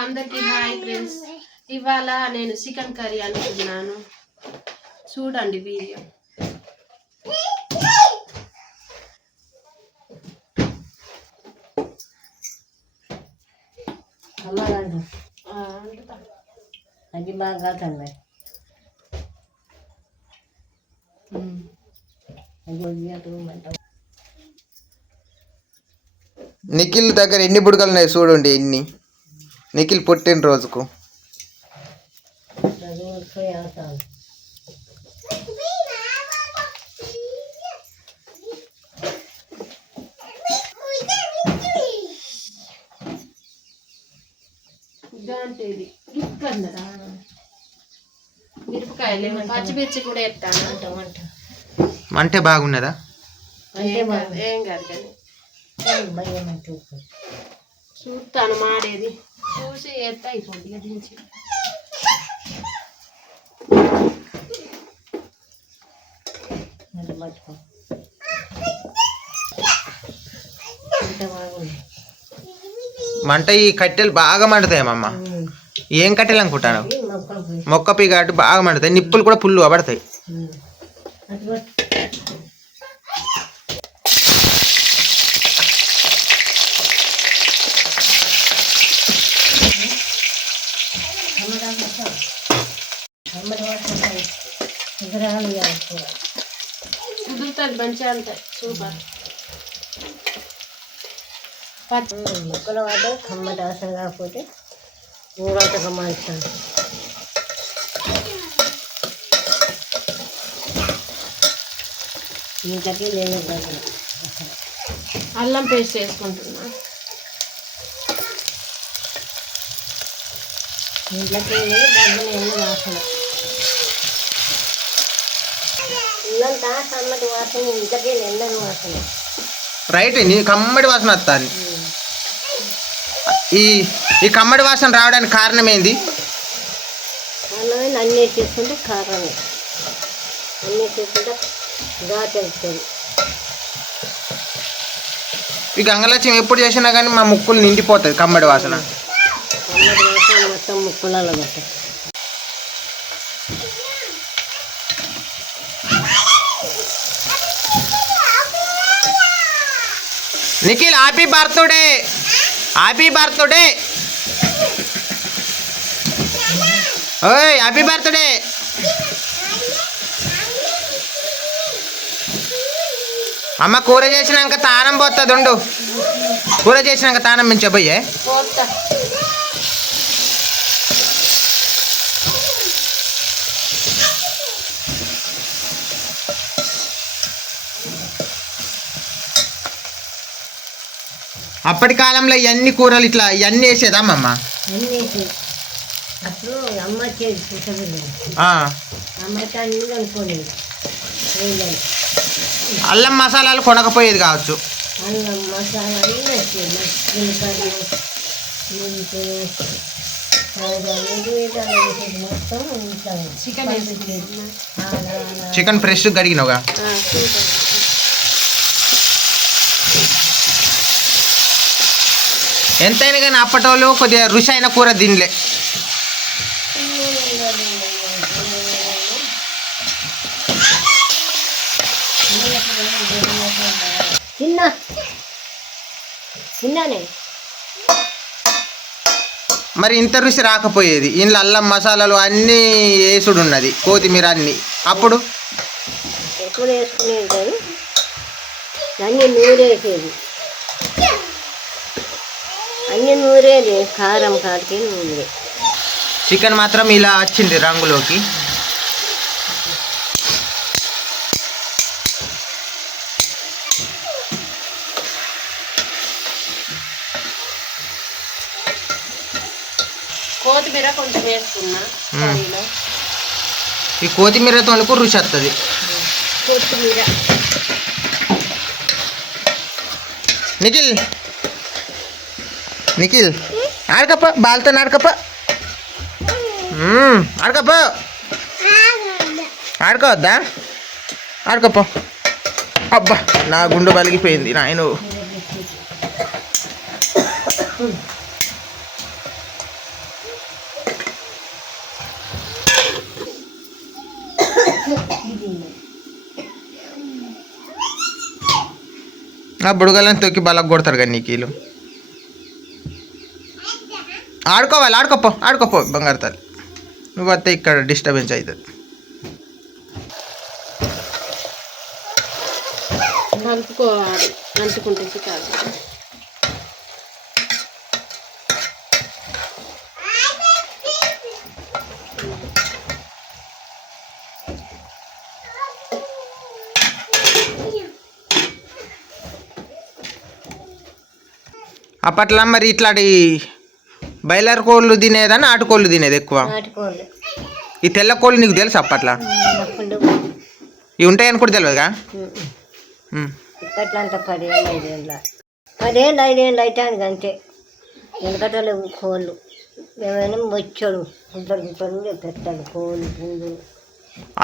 అందరికి hi friends. ఇవాళ నేను చికెన్ కర్రీ అనుకున్నాను. చూడండి వీడియో. అది బాగా వదిలేమంటాం నిఖిల్ దగ్గర ఎన్ని బుడగలు ఉన్నాయి చూడండి ఎన్ని. నిఖిల్ పుట్టిన రోజుకు చదువుకొని అవుతాను ఇలాంటిది ఇక్కడరా మిరపకాయలు పచ్చిమిర్చి కూడా ఎత్తాను టమాట అంటే. బాగున్నదా? అంటే ఏం కాదు ఏం కాదు కానీ. భయం అంటే చూస్తాను మాడేది. చూసి ఇక దించి. పట్టుకో మంట ఈ కట్టెలు బాగా మండుతాయమ్మమ్మ ఏం కట్టెలు అనుకుంటాను మొక్క పీ కాబట్టి బాగా మండుతాయి. నిప్పులు కూడా పుల్లు పడతాయి అటు పట్టు. కూర. కుదురుతుంది మంచిగా అంటాయి సూపర్ ముక్కలు వాటి కమ్మటి అవసరం కాకపోతే కమ్మాల్సాను ఇంకటి నేను దగ్గర అల్లం పేస్ట్ వేసుకుంటున్నా ఇంట్లోకి దగ్గర ఎండ వాసన ఇల్లంతా కమ్మటి వాసన ఇంట్లోకి ఎండని వాసన. రైట్ నీ కమ్మడి వాసన వస్తుంది. ఈ ఈ కమ్మడి వాసన రావడానికి కారణం ఏంది? అన్నమైన అన్నీ చేసుకుంటే కారమే అన్నీ చేసుకుంటే వెళ్తుంది ఈ గంగలక్ష్యం ఎప్పుడు చేసినా కానీ మా ముక్కులు నిండిపోతుంది కమ్మడి వాసన. మొత్తం ముక్కులలో Nikhil happy birthday happy birthday ఓయ్ హ్యాపీ బర్త్డే అమ్మ కూర చేసినాక తానం పోతుంది ఉండు. కూర చేసినాక తానం మించబోయే. పోతా. అప్పటి కాలంలో ఇవన్నీ కూరలు ఇట్లా ఇవన్నీ వేసేదమ్మమ్మ అన్నీ వేసి అప్పుడు అమ్మ చేసి అల్లం మసాలాలు కొనకపోయేది కావచ్చు. అల్లం అన్నీ వచ్చేది ఉల్లిపాయలు మెంతులు కాయలు, ఇది ఇది అలా వేసేది మొత్తం ఇంట్లో చికెన్ వేసుకుంటున్నా అలా అలా చికెన్ ఫ్రెష్ గడిగినవుగా ఆ, సూపర్ ఎంతైనా కానీ అప్పటి వాళ్ళు కొద్దిగా రుచి అయిన కూర చిన్ననే మరి ఇంత రుచి రాకపోయేది. ఇంట్లో అల్లం మసాలాలు అన్నీ వేసుడు ఉన్నది కొత్తిమీర అన్నీ. అప్పుడు? వేసుకునేది నూరేసేది. అన్ని నూరేది కారం కాడికి నూనె. చికెన్ మాత్రం ఇలా వచ్చింది రంగులోకి. కొత్తిమీర కొంచెం వేసుకున్నా ఈ కొత్తిమీర తొనుకు రుచి వస్తుంది కొత్తిమీర. నిఖిల్. నిఖిల్ ఆడకప్ప బాల్తో ఆడకప్ప. ఆడకప్ప. ఆడుకోవద్దా ఆడకప్ప అబ్బా నా గుండు బలిగిపోయింది నాయన. ఆ బుడగలను తొక్కి బలకు కొడతారు కానీ నీకు వీళ్ళు ఆడుకోవాలి ఆడుకోపో ఆడుకోపో బంగారు తల్లి. నువ్వు వస్తే ఇక్కడ డిస్టర్బెన్స్ అవుతుంది. కలుపుకోవాలి అంటుకుంటే చికాకు అప్పట్లో మరి ఇట్లాంటి బయలర్ కోళ్ళు తినేదా నాటుకోళ్ళు తినేది ఎక్కువ? నాటుకోళ్ళు. ఈ తెల్ల కోళ్ళు నీకు తెలుసు అప్పట్లో? ఇవి ఉంటాయని కూడా తెలియదుగా. ఇప్పట్లో అంత పదిహేను ఐదేళ్ళ. పదిహేళ్ళు ఐదేళ్ళు అవుతాను అంతే వెనకటలు కోళ్ళు. ఏమైనా వచ్చాడు పెట్టాడు కోళ్ళు పూలు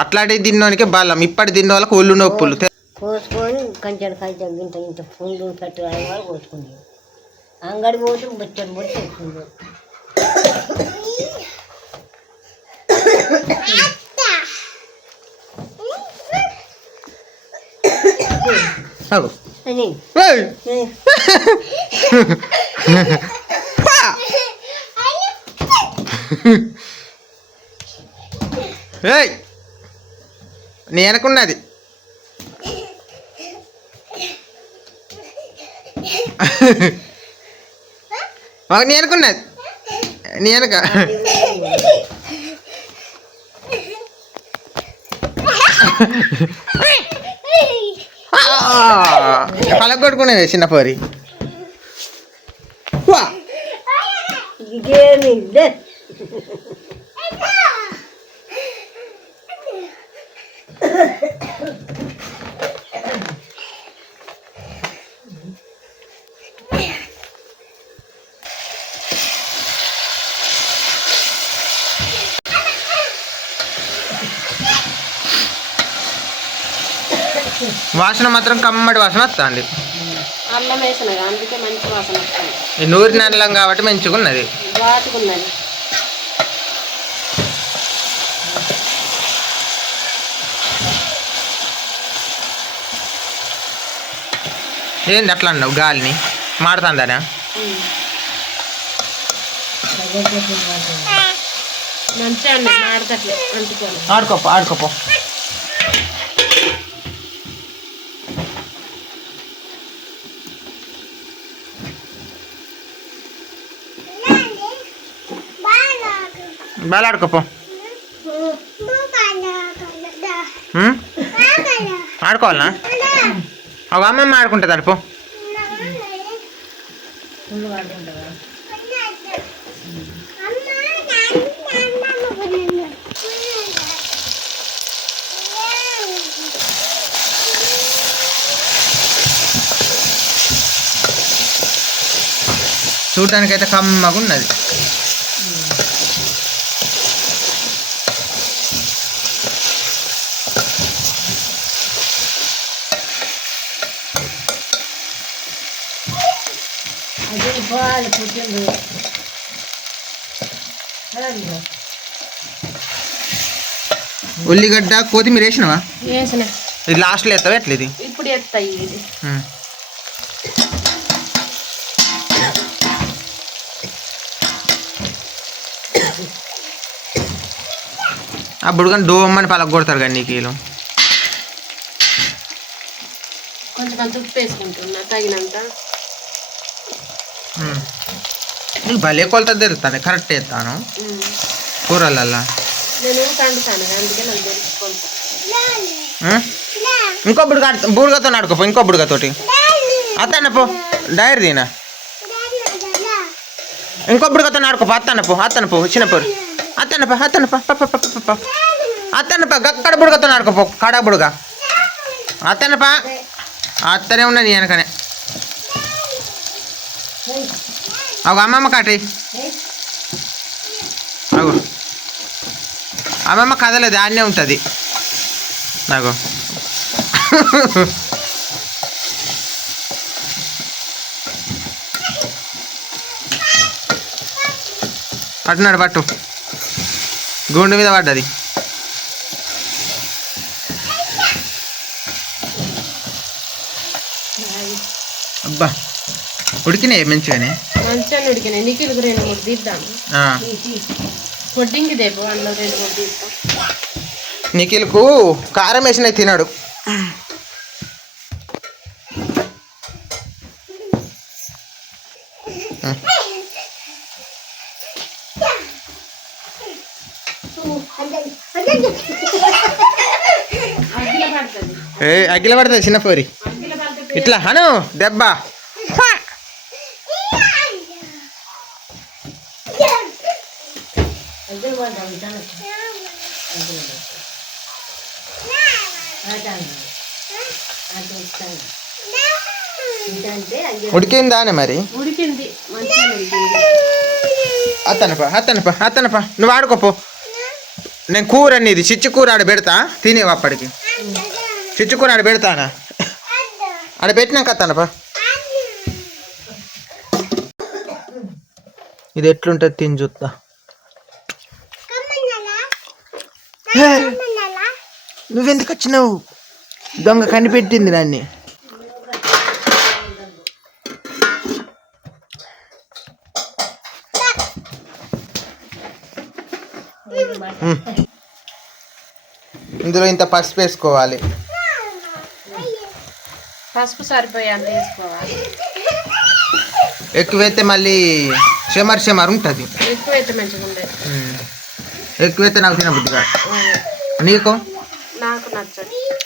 అట్లాంటివి తిన్నోనికే బలం. ఇప్పటి తిన్న వాళ్ళకి ఒళ్ళు నొప్పులు. కోసుకొని కంచెడు కంచెడు ఇంత ఇంత పూలు కట్టు వాళ్ళు అంగడి పోతే బొచ్చడు బొచ్చు వేసుకుంటాడు అగో. అని. ఒక నీ అనుకున్నది. నీ నీ వెనక పలగొట్టుకునేది చిన్న పోరి. వా. వాసన మాత్రం కమ్మటి వాసన వస్తుంది. అల్లం అందుకే మంచి వాసన వస్తుంది. అల్లం కాబట్టి మంచిగున్నది. ఏంది అట్లా అన్నావు గాలిని? మాడుతుందనా మంచిగా అండి మాడతట్లే అంటుకోవాలి ఆడుకోపో ఆడుకోపో. బాగా ఆడుకోపో? ఆడుకోవాలనా? ఒక అమ్మమ్మ ఆడుకుంటుంది అడుపు ఫుల్ వాడుకుంటావా చూడటానికి అయితే కమ్మగా ఉన్నది అదే పోవాలి పుట్టింది ఉల్లిగడ్డ కొత్తిమీర వేసినవా? వేసిన. ఇది లాస్ట్లో ఎత్తావా ఎట్లా ఇది? ఇప్పుడు ఎత్తాయి ఇది. ఉం. ఆ బుడగని డోమ్మని పలగొడతారు కానీ నీకు వీళ్ళు. కొంచెం ఉప్పు వేసుకుంటున్నా తగినంత. నీకు భలే కొలత తెలుస్తాను కరెక్ట్ వేస్తాను. కూరలల్లా? ఇంకో బుడగ బుడగతో నడుకోపో ఇంకో బుడగతోటి. అత్తన్న పో డైరీ దీనా ఇంకో బుడగతో నడుకోపో అత్తన్న పో అత్తన్న పో చిన్న పోరు అత్తన్న పో అత్తన్న పో గక్కడ బుడగతో నడుకోపో కడ బుడగ. అత్తన్న పా. అత్తనే ఉన్నది వెనకనే. అవు అమ్మమ్మ కాటి అవు అమ్మమ్మ కదలేదు ఆడనే ఉంటుంది. నాకు పట్టున్నాడు పట్టు. గుండు మీద పడ్డది అబ్బా ఉడికినాయి మంచిగానే? మంచిగా ఉడికినాయి. నిఖిల్కి రెండు మూడు తీద్దాము ఆ. పొడ్డింకి దేపు? అందులో రెండు మూడు తీద్దాం నిఖిల్కు కారం వేసినవి తినాడు. అగ్గిల పడుతుంది. చిన్న పోరి. ఇట్లా హను దెబ్బ. ఉడికిందానే మరి? ఉడికింది మంచిగా ఉడికింది. అత్తనపా అత్తనపా అత్తనపా నువ్వు ఆడుకోపో. నేను కూర నీది చిచ్చు కూర ఆడ పెడతా తినేవు అప్పటికి? చిచ్చు కూర ఆడ పెడతానా? ఆడ పెట్టినాక అత్తనపా ఇది ఎట్లుంటుంది తిని చూస్తా నువ్వెందుకు వచ్చినావు దొంగ కనిపెట్టింది నన్ను. ఇందులో ఇంత పసుపు వేసుకోవాలి. పసుపు సరిపోయి వేసుకోవాలి. ఎక్కువైతే మళ్ళీ చెమర్ చెమర్ ఉంటుంది. ఎక్కువైతే మంచిగా ఉండేది ఎక్కువైతే నాకు తినబుద్ధి కాదు. నీకు?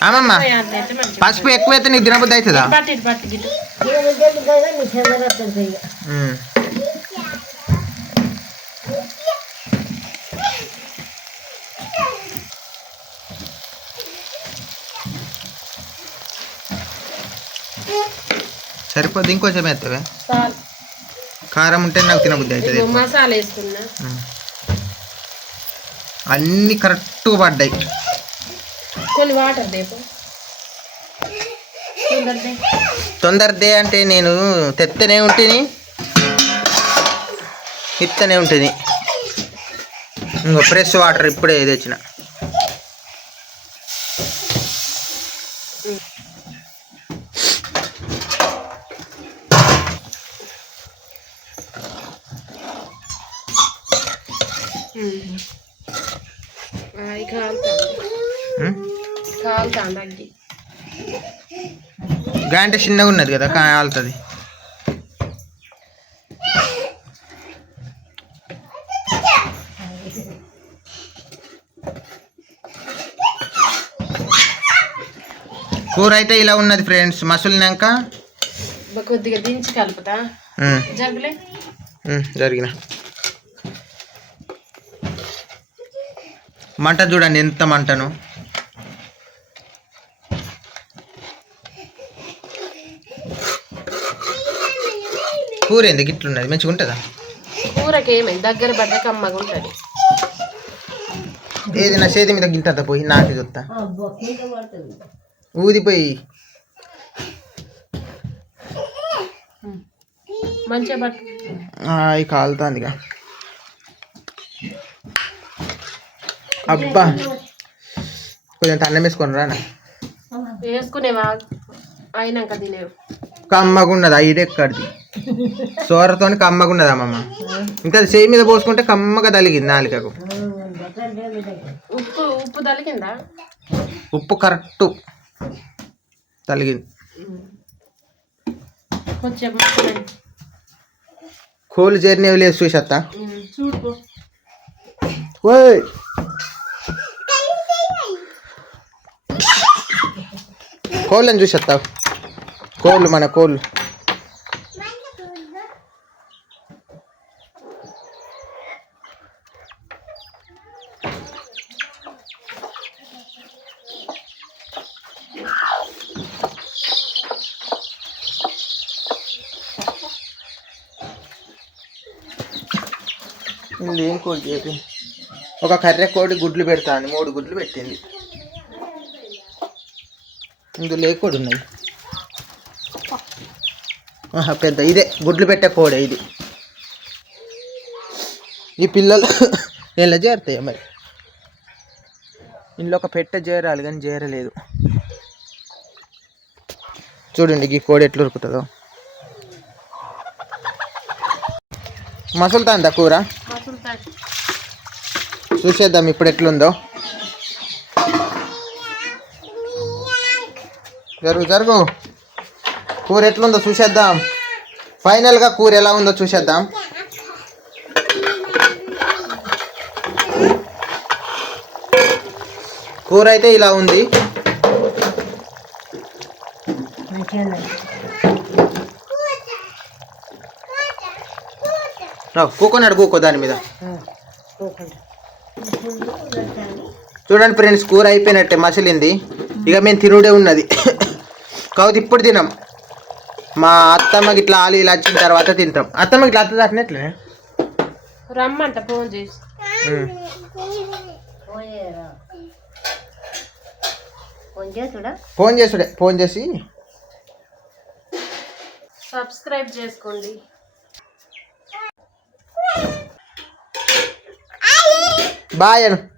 ఆమమ్మ మంచిగా పసుపు ఎక్కువైతే నీకు తినబుద్ధి అవుతుందా. సరిపోద్ది ఇంకొంచెం వేస్తావే చాలు. కారం ఉంటే నాకు తినబుద్ధి అవుతుంది మసాలా అన్నీ కరెక్ట్గా పడ్డాయి. కొన్ని వాటర్ దేపు తొందరదే. తొందరదే అంటే నేను తెత్తనే ఉంటుంది ఇత్తనే ఉంటుంది ఇంకో ఫ్రెష్ వాటర్ ఇప్పుడే తెచ్చిన. ఉమ్. గంట చిన్నగా ఉన్నది కదా కాలుతుంది కూర అయితే ఇలా ఉన్నది ఫ్రెండ్స్ మసులినాక. కొద్దిగా దించి కలుపుతా. జరిగిన. మంట చూడండి ఎంత మంటను. కూర ఎందుకు ఇట్లున్నది? మంచిగా ఉంటుందా? కూరకి ఏమైంది దగ్గర పడ్డ కమ్మగా ఉంటుంది. ఏది నా చేతి మీద గింటదా పోయి? నాకు చూస్తా ఊదిపోయి మంచిగా పట్టు. కాలుతాందిగా. అబ్బా. కొంచెం అన్నం వేసుకొని రానా వేసుకునేవా? అయినాక తినేవు. కమ్మగున్నది ఐదు ఎక్కడిది? సోరతో కమ్మగున్నది అమ్మమ్మ ఇంకా అది చేయి మీద పోసుకుంటే కమ్మగా తలిగింది నాలుకకు. ఉప్పు ఉప్పు తలిగిందా? ఉప్పు కరెక్ట్. తలిగింది. కోళ్ళు జర్నీ లేదు చూసేస్తా ఓయ్! కోళ్ళని చూసేస్తావు కోళ్ళు మన కోళ్ళు. పూజ చేసి ఒక కర్రె కోడి గుడ్లు పెడతాను మూడు గుడ్లు పెట్టింది. ఇందులో ఏ కోడి ఉన్నాయి? పెద్ద ఇదే. గుడ్లు పెట్టే కోడే ఇది. ఈ పిల్లలు ఇలా చేరుతాయి మరి? ఇందులో ఒక పెట్టె చేరాలి కానీ చేరలేదు చూడండి ఈ కోడి ఎట్లా ఉరుకుతుందో. మసులుతాందా కూర? చూసేద్దాం ఇప్పుడు ఎట్లుందో. జరుగు జరుగు. కూర ఎట్లుందో చూసేద్దాం. ఫైనల్గా కూర ఎలా ఉందో చూసేద్దాం. కూర అయితే ఇలా ఉంది. మంచిగా ఉన్నది కూకో దాని మీద. చూడండి ఫ్రెండ్స్ కూర అయిపోయినట్టే మసిలింది. ఇక మేము తినుడే ఉన్నది. కాకపోతే ఇప్పుడు తినాం. మా అత్తమ్మకి ఇట్లా ఆలు ఇలా వచ్చిన తర్వాత తింటాం. అత్తమ్మకి ఇట్లా అత్త దాటినట్లే రమ్మంట ఫోన్ చేసి. ఫోన్ చేసుడే ఫోన్ చేసి. సబ్స్క్రైబ్ చేసుకోండి. Bayern.